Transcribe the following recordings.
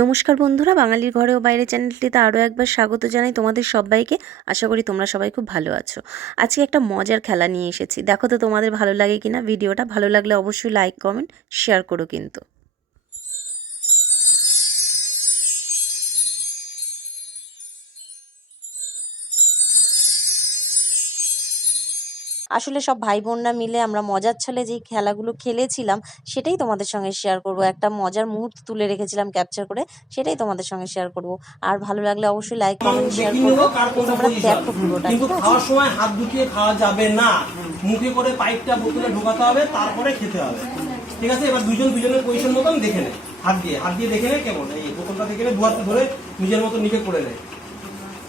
নমস্কার বন্ধুরা, বাঙালির ঘরে ও বাইরে চ্যানেলটিতে আরও একবার স্বাগত জানাই তোমাদের সবাইকে। আশা করি তোমরা সবাই খুব ভালো আছো। আজকে একটা মজার খেলা নিয়ে এসেছি, দেখো তো তোমাদের ভালো লাগে কিনা। ভিডিওটা ভালো লাগলে অবশ্যই লাইক কমেন্ট শেয়ার করো কিন্তু। আসলে সব ভাই বোনরা মিলে আমরা মজার ছলে যেই খেলাগুলো খেলেছিলাম সেটাই তোমাদের সঙ্গে শেয়ার করব। একটা মজার মুহূর্ত তুলে রেখেছিলাম ক্যাপচার করে, সেটাই তোমাদের সঙ্গে শেয়ার করব। আর ভালো লাগলে অবশ্যই লাইক কমেন্ট শেয়ার করো। তোমরা দেখো পুরোটা। কিন্তু খাওয়ার সময় হাত ধুয়ে খাওয়া যাবে না, মুখে করে পাইপটা বোতলে ঢোকাতে হবে, তারপরে খেতে হবে। ঠিক আছে? এবার দুজনের পজিশন মতন দেখে নে, হাত দিয়ে দেখে নে। কেমন এই বোতলটা দেখে নে, দু হাতে ধরে নিজের মতো নিজে করে নে।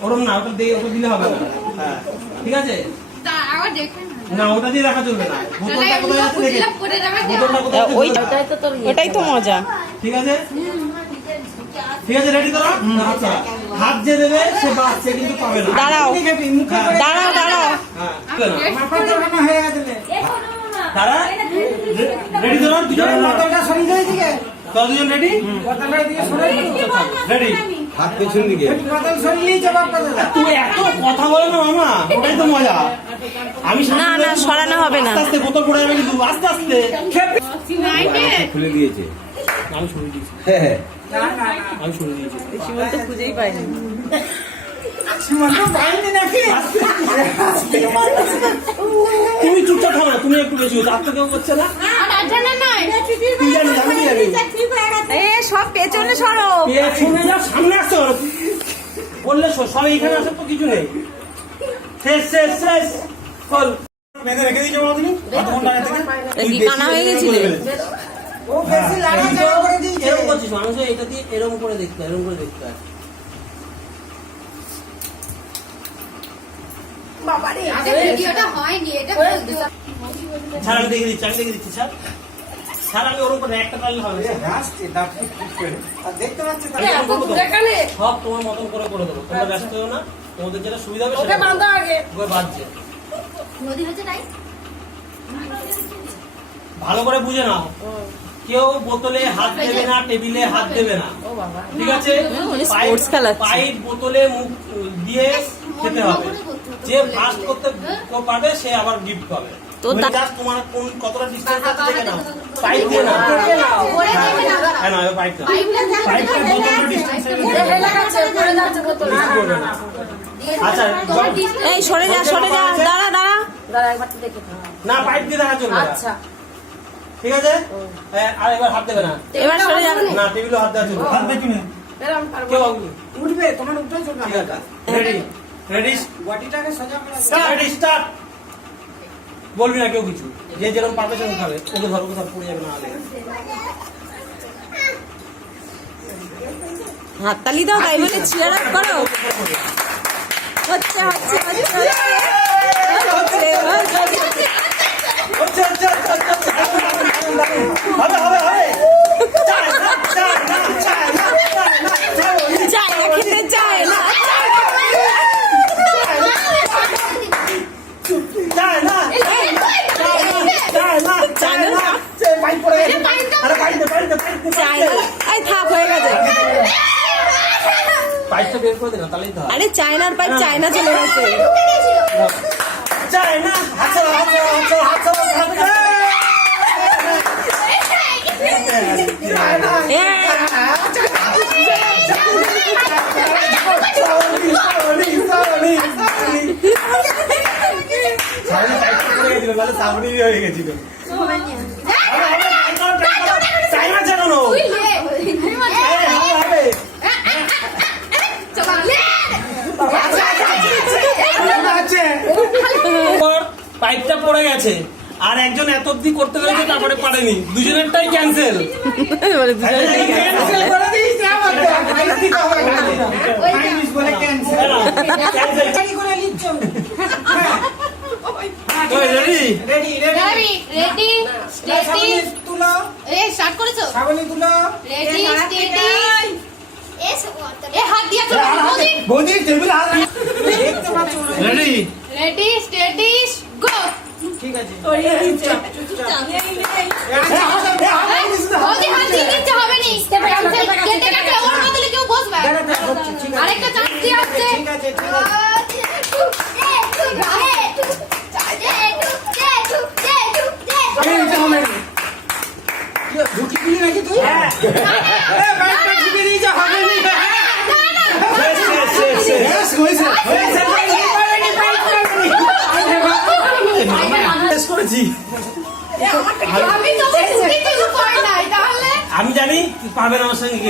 ওরম না, ওটা দিয়ে ওটা দিলে হবে না। হ্যাঁ, ঠিক আছে? না, ওটা দিয়ে রাখা চলবে না। বোতলটা কোথায় আছে দেখে, বোতলটা কোথায় আছে ওটাই তো মজা। ঠিক আছে? ঠিক আছে, রেডি তোরা? আচ্ছা, হাত যে দেবে সে বাচ্চা কিন্তু পাবে না। দাঁড়াও দাঁড়াও। হ্যাঁ, তারা রেডি তোরা? দুজন রেডি? রেডি? হাত পেছন দিকে। তুই এত কথা বলে না মামা, ওটাই তো মজা। আমি না সরানো হবে না। আস্তে আস্তে বোতল পড়ে যাবে কিন্তু, আস্তে আস্তে। খুলে দিয়েছে। আমি শুনে দিয়েছি, হ্যাঁ আমি শুনে দিয়েছি। সীমন্ত খুঁজেই পাইনি। তুমি চুপচাপ থাকো না, তুমি একটু বেশি হচ্ছে। আর তো কেউ করছে না। তুই জানিস, আমি কি জানি? সব পেছনে সরো। পেছনে যা, সামনে আসতে পারো বললে সব এইখানে আসার তো কিছু নেই। শেষ শেষ শেষ চল। বেঁধে রেখে দিয়েছে বলো তুমি, আধ ঘন্টা আগে থেকে। কি কানা হয়ে গেছিলে? এরকম করছিস মানুষ, এটা দিয়ে এরকম করে দেখতে হয়, এরকম করে দেখতে হয়। ছাড়, আমি দেখে দিচ্ছি ছাড়। আমি ওরকম করে একটা পারলে হবে। সব তোমার মতন করে দেবো, তোমরা ব্যস্ত হও না। তোমাদের যেটা সুবিধা হবে সেটা বাঁধছে। ভালো করে বুঝে নাও, কেউ বোতলে হাত দেবে না, টেবিলে হাত দেবে না। ঠিক আছে? পাইপ বোতলে মুখ দিয়ে খেতে হবে। যে ফার্স্ট করতে পারবে সে আবার গিফট পাবে। তোমার কতটা ডিস্টেন্স আছে দেখে নাও, পাইপ দিয়ে নাও। হ্যাঁ না, পাইপটা বোতলের ডিস্টেন্স। আচ্ছা, এই সরে যা দাঁড়া না, পাইপ দিয়ে দেখা চলবে। আচ্ছা, ঠিক আছে? আর এবার হাত দেবে না। এবার সরে যা। না, টেবিলে হাত দেওয়া চলবে। হাত দেখি না, কেউ উঠবে, তোমার উঠবে চলবে। ঠিক আছে, রেডি রেডি, বডিটাকে সোজা করে রেডি স্টার্ট। বলবি না কেউ কিছু, যে যেরকম পারবে সেরকম খাবে। ওকে ধরো, কোথাও পড়ে যাবে না। হাততালি দাও, তাই বলে চিয়ার আপ করো। হচ্ছে খেতে চায় না। আরে চায়নার পাইপ চায়না চলে গেছে। হয়ে গেছিল। চাইনা চালানো পাইপটা পড়ে গেছে, আর একজন এত অব্দি করতে পেরেছে, তারপরে পারেনি। দুজনেরটাই ক্যান্সেল। Ready steady go. ঠিক আছে, হবে নি। দিয়েছে, হবে নি। শেষ, হয়েছে। শেষ করেছি। আমি তোমার কিছু পাই নাই তাহলে আমি জানি পারবেন আমার সঙ্গে